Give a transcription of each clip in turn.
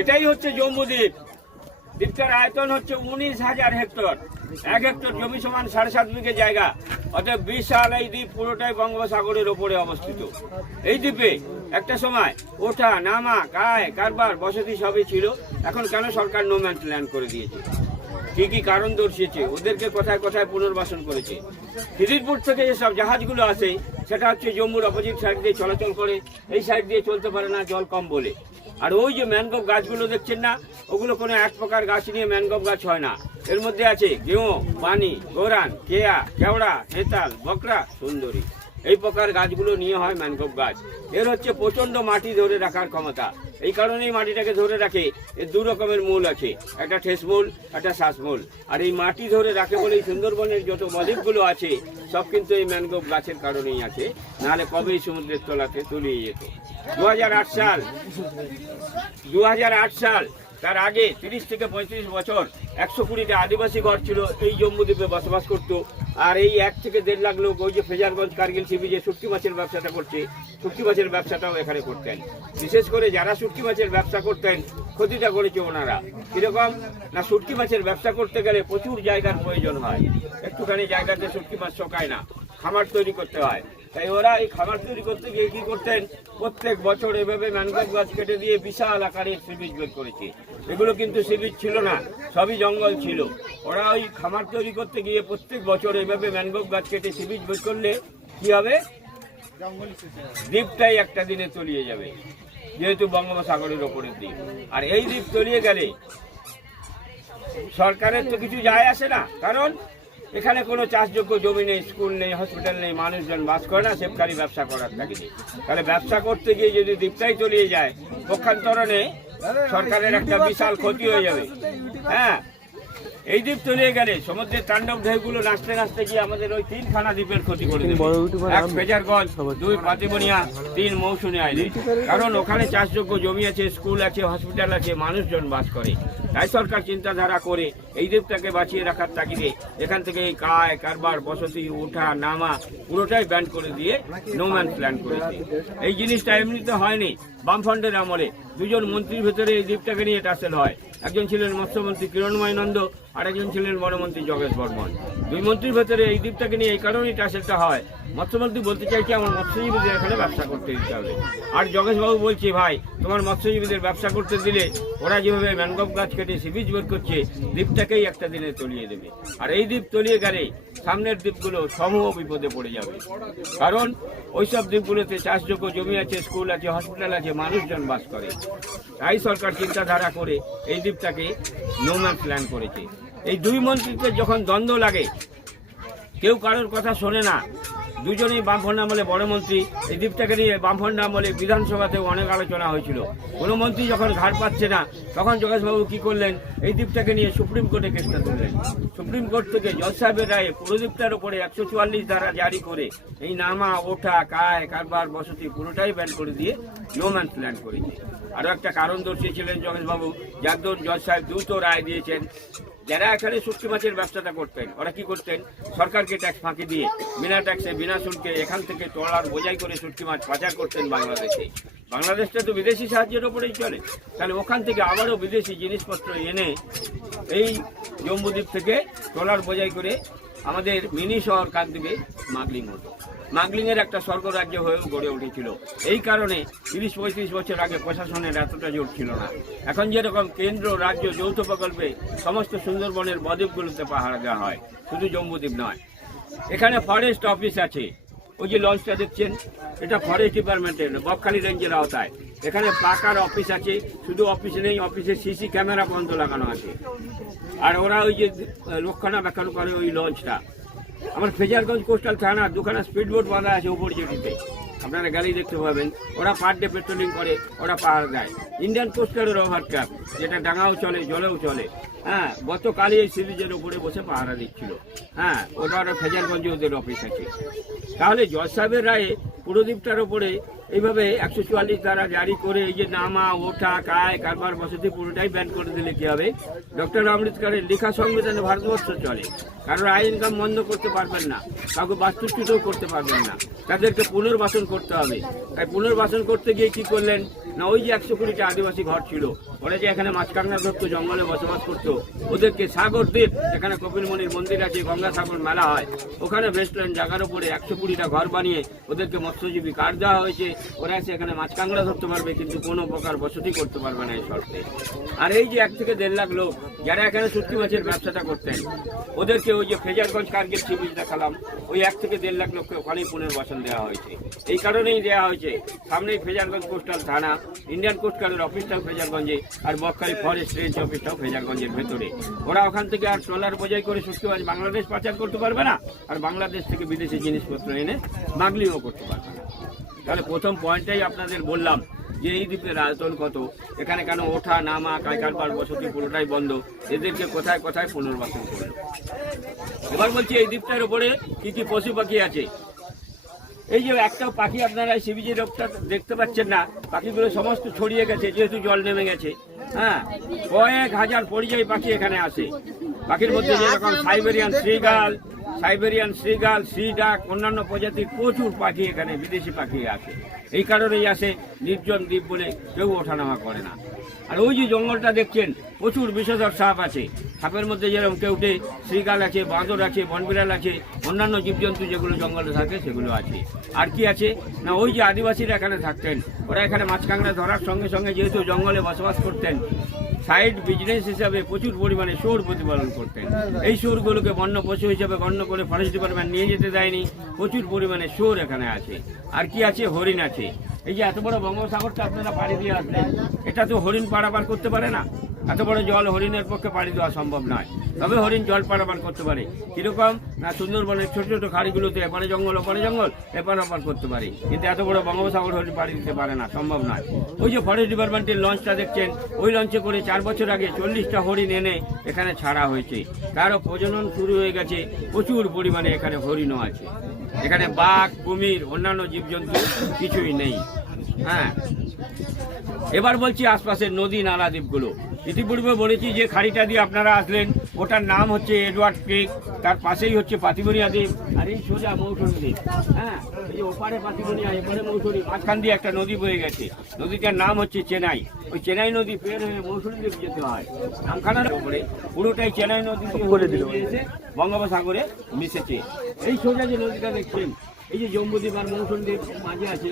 এটাই হচ্ছে জম্বুদ্বীপ। দ্বীপটার আয়তন হচ্ছে 19,000 হেক্টর। 1 হেক্টর জমি সমান 7.5 বিঘে জায়গা। অর্থাৎ বিশাল এই দ্বীপ পুরোটাই বঙ্গোপসাগরের ওপরে অবস্থিত। এই দ্বীপে একটা সময় ওঠা নামা কারবার বসতি সবই ছিল। এখন কেন সরকার নো ম্যানস ল্যান্ড করে দিয়েছে? কি কি কারণ দর্শিয়েছে? ওদেরকে কোথায় কোথায় পুনর্বাসন করেছে। খিদিরপুর থেকে যেসব জাহাজগুলো আসে সেটা হচ্ছে জম্মুর অপোজিট সাইড দিয়ে চলাচল করে। এই সাইড দিয়ে চলতে পারে না, জল কম বলে। আর ওই যে ম্যানগ্রোভ গাছগুলো দেখছেন না, ওগুলো কোনো এক প্রকার গাছ নিয়ে ম্যানগ্রোভ গাছ হয় না। এর মধ্যে আছে গেঁয়ো, বানি, গোরান, কেয়া, কেওড়া, হেতাল, বকরা, সুন্দরী। এই প্রকার গাছগুলো নিয়ে হয় ম্যানগ্রোভ গাছ। এর হচ্ছে প্রচন্ড মাটি ধরে রাখার ক্ষমতা। এই কারণেই মাটিটাকে ধরে রাখে। এর 2 রকমের মূল আছে, একটা ঠেস মূল, একটা শ্বাসমূল। আর এই মাটি ধরে রাখে বলেই সুন্দরবনের যত বদ্বীপগুলো আছে সব কিন্তু এই ম্যানগ্রোভ গাছের কারণেই আছে, নাহলে কবেই সমুদ্রের তলাতে তলিয়ে যেত। 2008 সাল তার আগে 30 থেকে 35 বছর 120টা আদিবাসী ঘর ছিল এই জম্বুদ্বীপে বসবাস করতো। আর এই 1 থেকে 1.5 লাখ লোক ওই যে ফেজারগঞ্জ কার্গিল সি বিচে শুটকি মাছের ব্যবসাটা করছে, শুটকি মাছের ব্যবসাটাও এখানে করতেন। বিশেষ করে যারা শুটকি মাছের ব্যবসা করতেন ক্ষতিটা করেছে ওনারা। কিরকম না, শুটকি মাছের ব্যবসা করতে গেলে প্রচুর জায়গার প্রয়োজন হয়। একটুখানি জায়গাতে শুটকি মাছ শোকায় না, খামার তৈরি করতে হয়। তাই ওরা এই খাবার তৈরি করতে গিয়ে কি করতেন, প্রত্যেক বছর এভাবে ম্যানগ্রোভ গাছ কেটে দিয়ে বিশাল আকারের সি বিচ বের করেছে। এগুলো কিন্তু সি বিচ ছিল না, সবই জঙ্গল ছিল। ওরা ওই খামার তৈরি করতে গিয়ে প্রত্যেক বছর এভাবে ম্যানগ্রোভ গাছ কেটে সি বিচ বের করলে কি হবে, দ্বীপটাই একটা দিনে তলিয়ে যাবে, যেহেতু বঙ্গোপসাগরের ওপরের দ্বীপ। আর এই দ্বীপ তলিয়ে গেলে সরকারের তো কিছু যায় আসে না, কারণ এখানে কোনো চাষযোগ্য জমি নেই, স্কুল নেই, হসপিটাল নেই, মানুষজন বাস করে না, সেবকারী ব্যবসা করার থাকে। তাহলে ব্যবসা করতে গিয়ে যদি দ্বীপটাই তলিয়ে যায়, পক্ষান্তরে সরকারের একটা বিশাল ক্ষতি হয়ে যাবে। হ্যাঁ, এই দ্বীপ তলিয়ে গেলে সমুদ্রের তাণ্ডব ঢেউগুলো নাচতে নাচতে গিয়ে আমাদের ওই 3খানা দ্বীপের ক্ষতি করে দেবে। 1 ফেজারগঞ্জ, 2 পাতিবনিয়া, 3 মৌসুমী আইল্যান্ড। কারণ ওখানে চাষযোগ্য জমি আছে, স্কুল আছে, হসপিটাল আছে, মানুষজন বাস করে। তাই সরকার চিন্তাধারা করে এই দ্বীপটাকে বাঁচিয়ে রাখার তাগিদে এখান থেকে কারবার বসতি ওঠা নামা পুরোটাই ব্যান করে দিয়ে নো ম্যানস ল্যান্ড করেছে। এই জিনিসটা এমনিতে হয়নি, বামফ্রন্টের আমলে 2জন মন্ত্রীর ভেতরে এই দ্বীপটাকে নিয়ে টাসেল হয়। একজন ছিলেন মৎস্যমন্ত্রী কিরণময় নন্দ, আর একজন ছিলেন বনমন্ত্রী যোগেশ বর্মন। 2 মন্ত্রীর ভেতরে এই দ্বীপটাকে নিয়ে এই কারণেই টাসেলটা হয়। মৎস্যমন্ত্রী বলতে চাইছে আমার মৎস্যজীবীদের এখানে ব্যবসা করতে দিতে হবে, আর যোগেশবাবু বলছে ভাই তোমার মৎস্যজীবীদের ব্যবসা করতে দিলে ওরা যেভাবে ম্যানগ্রোভ গাছ কেটে সি বিচ বের করছে, দ্বীপটাকেই একটা দিনে তলিয়ে দেবে। আর এই দ্বীপ তলিয়ে গেলে সামনের দ্বীপগুলো সমূহ বিপদে পড়ে যাবে, কারণ ওইসব দ্বীপগুলোতে চাষযোগ্য জমি আছে, স্কুল আছে, হসপিটাল আছে, মানুষজন বাস করে। তাই সরকার চিন্তাধারা করে এই দ্বীপটাকে নো ম্যানস ল্যান্ড করেছে। এই 2 মন্ত্রীতে যখন দ্বন্দ্ব লাগে, কেউ কারোর কথা শোনে না। 2জনেই বামফ্রন্ট আমলে বড় মন্ত্রী। এই দ্বীপটাকে নিয়ে বামফ্রন্ট আমলে বিধানসভাতেও অনেক আলোচনা হয়েছিল। কোনো মন্ত্রী যখন ঘাট পাচ্ছে না, তখন যোগেশবাবু কি করলেন, এই দ্বীপটাকে নিয়ে সুপ্রিম কোর্টে কেসটা তুললেন। সুপ্রিম কোর্ট থেকে জজ সাহেবের রায়ে পুরো দ্বীপটার উপরে 144 ধারা জারি করে এই নামা ওঠা কারবার বসতি পুরোটাই ব্যান করে দিয়ে নো ম্যানস ল্যান্ড করেছে। আরও একটা কারণ দর্শিয়েছিলেন যোগেশবাবু, যার জজ সাহেব দ্রুত রায় দিয়েছেন। যারা এখানে শুটকি মাছের ব্যবসাটা করতেন, ওরা কি করতেন, সরকারকে ট্যাক্স ফাঁকি দিয়ে বিনা ট্যাক্সে বিনা শুল্কে এখান থেকে ট্রলার বোঝাই করে শুটকি মাছ পাচার করতেন বাংলাদেশে। বাংলাদেশটা তো বিদেশি সাহায্যের ওপরেই চলে, তাহলে ওখান থেকে আবারও বিদেশি জিনিসপত্র এনে এই জম্বুদ্বীপ থেকে ট্রলার বোঝাই করে আমাদের মিনি শহর কাকদ্বীপে স্মাগলিং হতো। স্মাগলিংয়ের একটা স্বর্গরাজ্য হয়েও গড়ে উঠেছিল। এই কারণে 30-35 বছর আগে প্রশাসনের এতটা জোর ছিল না। এখন যেরকম কেন্দ্র রাজ্য যৌথ প্রকল্পে সমস্ত সুন্দরবনের বদ্বীপগুলোতে পাহারা দেওয়া হয়, শুধু জম্বুদ্বীপ নয়। এখানে ফরেস্ট অফিস আছে, ওই যে লঞ্চটা দেখছেন, এটা ফরেস্ট ডিপার্টমেন্টের বকখালি রেঞ্জের আওতায়। এখানে পাকার অফিস আছে, শুধু অফিস নেই, অফিসে সিসি ক্যামেরা বন্ধ লাগানো আছে। আর ওরা ওই যে রক্ষণাবেক্ষণ করে ওই লঞ্চটা। আমার ফেজারগঞ্জ কোস্টাল থানা 2খানা স্পিড বোট বাঁধা আছে উপর জেটিতে, আপনারা গাড়ি দেখতে পাবেন। ওরা পার ডে পেট্রোলিং করে, ওরা পাহাড় দেয়। ইন্ডিয়ান কোস্টালের ওভারক্রাফট, যেটা ডাঙাও চলে জলেও চলে। হ্যাঁ, গতকালই এই সি বিচের উপরে বসে পাহারা দিচ্ছিল। হ্যাঁ, ওটা ফেজারগঞ্জে ওদের অফিস আছে। তাহলে জজ সাহেবের রায়ে পুরো দ্বীপটার ওপরে এইভাবে 144 ধারা জারি করে এই যে নামা ওঠা কায় কারবার বসতি পুরোটাই ব্যান করে দিলে কি হবে? ডক্টর আম্বেদকরের লেখা সংবিধানে ভারতবর্ষ চলে। কারোর আয় ইনকাম বন্ধ করতে পারবেন না, কাউকে বাস্তুচ্যুতও করতে পারবেন না, তাদেরকে পুনর্বাসন করতে হবে। তাই পুনর্বাসন করতে গিয়ে কি করলেন না, ওই যে 120টা আদিবাসী ঘর ছিল, ওরা যে এখানে মাছকাংড়া ধরতো, জঙ্গলে বসবাস করতো, ওদেরকে সাগর দ্বীপ, যেখানে কপিলমুনির মন্দির আছে, গঙ্গাসাগর মেলা হয়, ওখানে রেস্টুরেন্ট জায়গার উপরে 120টা ঘর বানিয়ে ওদেরকে মৎস্যজীবী কার্ড দেওয়া হয়েছে। ওরা এসে এখানে মাছকাংড়া ধরতে পারবে, কিন্তু কোনো প্রকার বসতি করতে পারবে না এই শর্তে। আর এই যে 1 থেকে 1.5 লাখ লোক যারা এখানে শুটকি মাছের ব্যবসাটা করতেন, ওদেরকে ওই যে ফ্রেজারগঞ্জ কার্গিল সি বিচ দেখালাম, ওই 1 থেকে 1.5 লাখ লোককে ওখানেই পুনর্বাসন দেওয়া হয়েছে। এই কারণেই দেওয়া হয়েছে, সামনেই ফ্রেজারগঞ্জ কোস্টাল থানা, ইন্ডিয়ান কোস্টগার্ডের অফিসটাও ফ্রেজারগঞ্জে, আর বকখালি ফরেস্ট রেঞ্জ অফিসটাও ফ্রেজারগঞ্জের ভেতরে। ওরা ওখান থেকে আর ট্রলার বোঝাই করে শুটকি মাছ বাংলাদেশ পাচার করতে পারবে না, আর বাংলাদেশ থেকে বিদেশি জিনিসপত্র এনে স্মাগলিংও করতে পারবে না। তাহলে প্রথম পয়েন্টটাই আপনাদের বললাম যে এই দ্বীপের আয়তন কত, এখানে কেন ওঠা নামা কারবার বসতি পুরোটাই বন্ধ, এদেরকে কোথায় কোথায় পুনর্বাসন করলো। এবার বলছি এই দ্বীপটার উপরে কি কি পশু পাখি আছে। এই যে একটাও পাখি আপনারা সিবিজি রোগটা দেখতে পাচ্ছেন না, পাখিগুলো সমস্ত ছড়িয়ে গেছে যেহেতু জল নেমে গেছে। হ্যাঁ, কয়েক হাজার পরিযায়ী পাখি এখানে আসে। পাখির মধ্যে যেরকম সাইবেরিয়ান শ্রীগাল, শ্রী ডাক, অন্যান্য প্রজাতির প্রচুর পাখি এখানে বিদেশি পাখি আসে। এই কারণেই আসে, নির্জন দ্বীপ বলে কেউ ওঠানামা করে না। আর ওই যে জঙ্গলটা দেখছেন, প্রচুর বিষধর সাপ আছে। সাপের মধ্যে যেরকম কেউটে, শ্রীগাল আছে, বাঁদর আছে, বনবিড়াল আছে, অন্যান্য জীবজন্তু যেগুলো জঙ্গলে থাকে সেগুলো আছে। আর কি আছে না, ওই যে আদিবাসীরা এখানে থাকতেন, ওরা এখানে মাছকাংড়া ধরার সঙ্গে সঙ্গে যেহেতু জঙ্গলে বসবাস করতেন, সাইড বিজনেস হিসাবে প্রচুর পরিমাণে শুয়োর প্রতিপালন করতেন। এই শুয়োরগুলোকে বন্য পশু হিসাবে গণ্য করে ফরেস্ট ডিপার্টমেন্ট নিয়ে যেতে দেয়নি। প্রচুর পরিমাণে শুয়োর এখানে আছে। আর কি আছে, হরিণ আছে। এই যে এত বড় বঙ্গোপসাগরটা আপনারা পাড়ি দিয়ে আসলেন, এটা তো হরিণ পারাপার করতে পারে না। এত বড় জল হরিণের পক্ষে পাড়ি দেওয়া সম্ভব নয়। তবে হরিণ জল পারাপার করতে পারে কিরকম না, সুন্দরবনের ছোট ছোট খাড়িগুলোতে এপারে জঙ্গল ওপারে জঙ্গল এপার ওপার করতে পারে, কিন্তু এত বড় বঙ্গোপসাগর হরিণ পাড়ি দিতে পারে না, সম্ভব নয়। ওই যে ফরেস্ট ডিপার্টমেন্টের লঞ্চটা দেখছেন, ওই লঞ্চে করে 4 বছর আগে 40টা হরিণ এনে এখানে ছাড়া হয়েছে। তারও প্রজনন শুরু হয়ে গেছে, প্রচুর পরিমাণে এখানে হরিণও আছে। এখানে বাঘ, কুমির, অন্যান্য জীবজন্তু কিছুই নেই। হ্যাঁ, এবার বলছি আশপাশের নদী নালা দ্বীপগুলো। ইতিপূর্বে বলেছি যে খাড়িটা দিয়ে আপনারা আসলেন, ওটার নাম হচ্ছে এডওয়ার্ড ক্রিক, তার পাশেই হচ্ছে পাতিবনিয়া দ্বীপ, আর এই সোজা মৌসুমী দ্বীপ। হ্যাঁ, এই যে ওপারে পাতিবনিয়া, এপারে মৌসুমী, মাঝখান দিয়ে একটা নদী বয়ে গেছে, নদীটার নাম হচ্ছে চেনাই। ওই চেনাই নদী পের হয়ে মৌসুমী দ্বীপ যেতে হয়। নামখানার উপরে পুরোটাই চেনাই নদী দিয়ে এসে বঙ্গোপসাগরে মিশেছে। এই সোজা যে নদীটা দেখছেন, এই যে জম্বুদ্বীপ আর মৌসুমী দ্বীপ মাঝে আছে,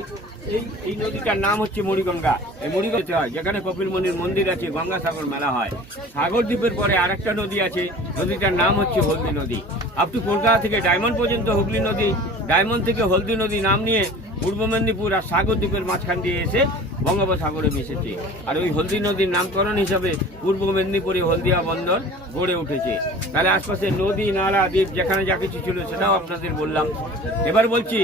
এই নদীটার নাম হচ্ছে মুড়িগঙ্গা। এই মুড়িগঙ্গা হয় যেখানে কপিলমুনির মন্দির আছে, গঙ্গাসাগর মেলা হয়। সাগর দ্বীপের পরে আরেকটা নদী আছে, নদীটার নাম হচ্ছে হলদি নদী। আপ টু কলকাতা থেকে ডায়মন্ড পর্যন্ত হুগলি নদী, ডায়মন্ড থেকে হলদি নদী নাম নিয়ে পূর্ব মেদিনীপুর আর সাগর দ্বীপের মাঝখান দিয়ে এসে বঙ্গোপসাগরে মিশেছে। আর ওই হলদি নদীর নামকরণ হিসাবে পূর্ব মেদিনীপুরে হলদিয়া বন্দর গড়ে উঠেছে। তাহলে আশপাশে নদী নালা দ্বীপ যেখানে যা কিছু ছিল সেটাও আপনাদের বললাম। এবার বলছি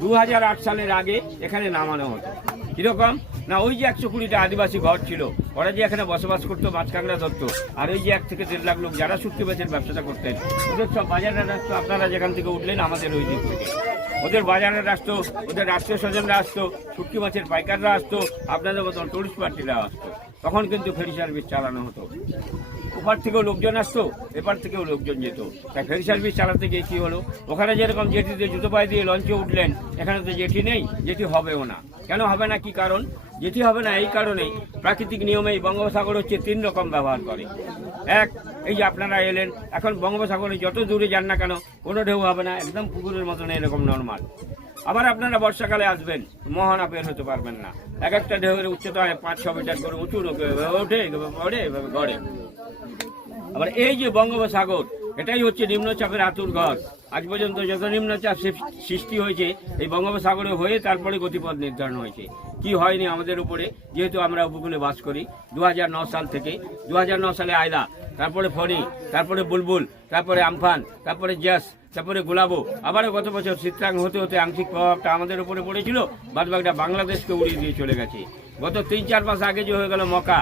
2008 সালের আগে এখানে নামানো হতো কিরকম না, ওই যে 120টা আদিবাসী ঘর ছিল, ওরা যে এখানে বসবাস করতো, মাছকাংড়া ধরতো, আর ওই যে 1 থেকে 1.5 লাখ লোক যারা শুটকি মাছের ব্যবসাটা করতেন, ওদের সব বাজারের রাস্তা আপনারা যেখান থেকে উঠলেন আমাদের ওই দিক থেকে, ওদের বাজারের রাস্তা, ওদের আত্মীয় স্বজনরা আসতো, শুটকি মাছের পাইকাররা আসতো, আপনাদের মতন টুরিস্ট পার্টিরা আসতো। তখন কিন্তু ফেরি সার্ভিস চালানো হতো, ওপার থেকেও লোকজন আসতো, এপার থেকেও লোকজন যেত। তাই ফেরি সার্ভিস চালাতে গিয়ে কী হলো, ওখানে যেরকম জেটিতে জুতো পায়ে দিয়ে লঞ্চে উঠলেন, এখানে তো জেটি নেই, জেটি হবেও না। কেন হবে না, কি কারণ? জেটি হবে না এই কারণেই, প্রাকৃতিক নিয়মেই বঙ্গোপসাগর হচ্ছে 3 রকম ব্যবহার করে। এক, এই যে আপনারা এলেন, এখন বঙ্গোপসাগরে যত দূরে যান না কেন কোনো ঢেউ হবে না, একদম পুকুরের মতন এরকম নর্মাল। আবার আপনারা বর্ষাকালে আসবেন, মোহনা পের হতে পারবেন না, এক একটা ঢেউয়ের উচ্চতা হয় 5-6 মিটার করে উঁচু, ওঠে পড়ে এভাবে গড়ে। আবার এই যে বঙ্গোপসাগর, এটাই হচ্ছে নিম্নচাপের আতুর ঘর। আজ পর্যন্ত যত নিম্নচাপ সৃষ্টি হয়েছে এই বঙ্গোপসাগরে হয়ে তারপরে গতিপথ নির্ধারণ হয়েছে। কি হয়নি আমাদের উপরে, যেহেতু আমরা উপকূলে বাস করি 2009 সাল থেকে। 2009 সালে আয়লা, তারপরে ফণি, তারপরে বুলবুল, তারপরে আমফান, তারপরে জাস, তারপরে গোলাবো। আবারও গত বছর চিত্রাং হতে হতে আংশিক প্রভাবটা আমাদের উপরে পড়েছিল, বাদবাকিটা বাংলাদেশকে উড়িয়ে দিয়ে চলে গেছে। গত 3-4 মাস আগে যে হয়ে গেল মকা,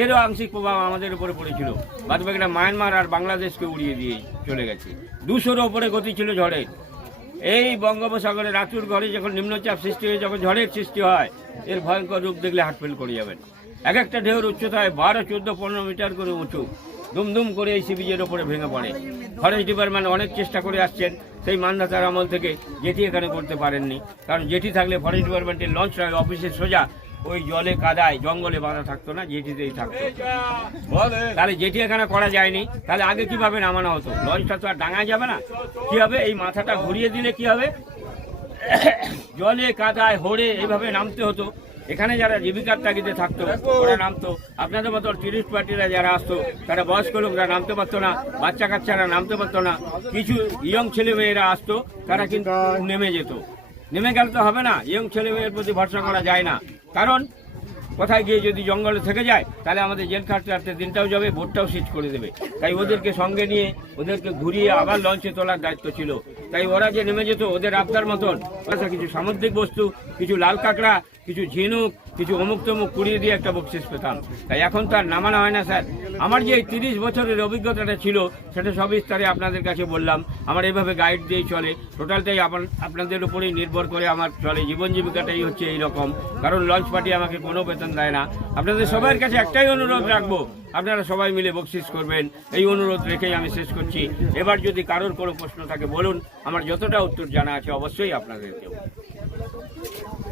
এরও আংশিক প্রভাব আমাদের উপরে পড়েছিল, বাদবাকিটা মায়ানমার আর বাংলাদেশকে উড়িয়ে দিয়ে চলে গেছে। 200-র ওপরে গতি ছিল ঝড়ের। এই বঙ্গোপসাগরের আঁচুর ঘরে যখন নিম্নচাপ সৃষ্টি হয়ে যখন ঝড়ের সৃষ্টি হয়, এর ভয়ঙ্কর রূপ দেখলে হার্ট ফেল করে যাবেন। এক একটা ঢেউর উচ্চতায় 12, 14, 15 মিটার করে উঁচু, দুমদুম করে এই সি বিচের ওপরে ভেঙে পড়ে। ফরেস্ট ডিপার্টমেন্ট অনেক চেষ্টা করে আসছেন, সেই মান্ধাতার আমল থেকে জেটি এখানে করতে পারেননি। কারণ জেটি থাকলে ফরেস্ট ডিপার্টমেন্টের লঞ্চ অফিসের সোজা ওই জলে কাদায় জঙ্গলে বাঁধা থাকতো না, জেটিতেই থাকতো। তাহলে জেটি এখানে করা যায়নি, তাহলে আগে কিভাবে নামানো হতো? লঞ্চটা তো আর ডাঙায় যাবে না, কি হবে? এই মাথাটা ঘুরিয়ে দিলে কি হবে? জলে কাদায় হড়ে এইভাবে নামতে হতো। এখানে যারা জীবিকার তাগিদে থাকতো ওরা নামতো। আপনাদের মতো টুরিস্ট পার্টিরা যারা আসতো তারা বয়স্ক লোকরা নামতে পারতো না, বাচ্চা কাচ্চারা নামতে পারতো না। কিছু ইয়ং ছেলে মেয়েরা আসতো, তারা কিন্তু নেমে যেত। নেমে গেলে তো হবে না, ইয়ং ছেলে মেয়ের প্রতি ভরসা করা যায় না। কারণ কোথায় গিয়ে যদি জঙ্গলে থেকে যায় তাহলে আমাদের জেল খাটতে খাটতে দিনটাও যাবে, ভোটটাও সিজ করে দেবে। তাই ওদেরকে সঙ্গে নিয়ে ওদেরকে ঘুরিয়ে আবার লঞ্চে তোলার দায়িত্ব ছিল। তাই ওরা যে নেমে যেত ওদের আবদার মতন কিছু সামুদ্রিক বস্তু, কিছু লাল কাঁকড়া, কিছু ঝিনুক, কিছু অমুক তমুক কুড়িয়ে দিয়ে একটা বকশিস পেতাম। তাই এখন তো আর নামানো হয় না স্যার। আমার যে এই 30 বছরের অভিজ্ঞতাটা ছিল সেটা সবিস্তারে আপনাদের কাছে বললাম। আমার এইভাবে গাইড দিয়ে চলে, টোটালটাই আপনাদের উপরেই নির্ভর করে আমার চলে। জীবন জীবিকাটাই হচ্ছে এইরকম, কারণ লঞ্চ পার্টি আমাকে কোনো বেতন দেয় না। আপনাদের সবার কাছে একটাই অনুরোধ রাখবো, আপনারা সবাই মিলে বকশিস করবেন, এই অনুরোধ রেখেই আমি শেষ করছি। এবার যদি কারোর কোনো প্রশ্ন থাকে বলুন, আমার যতটা উত্তর জানা আছে অবশ্যই আপনাদের দেব।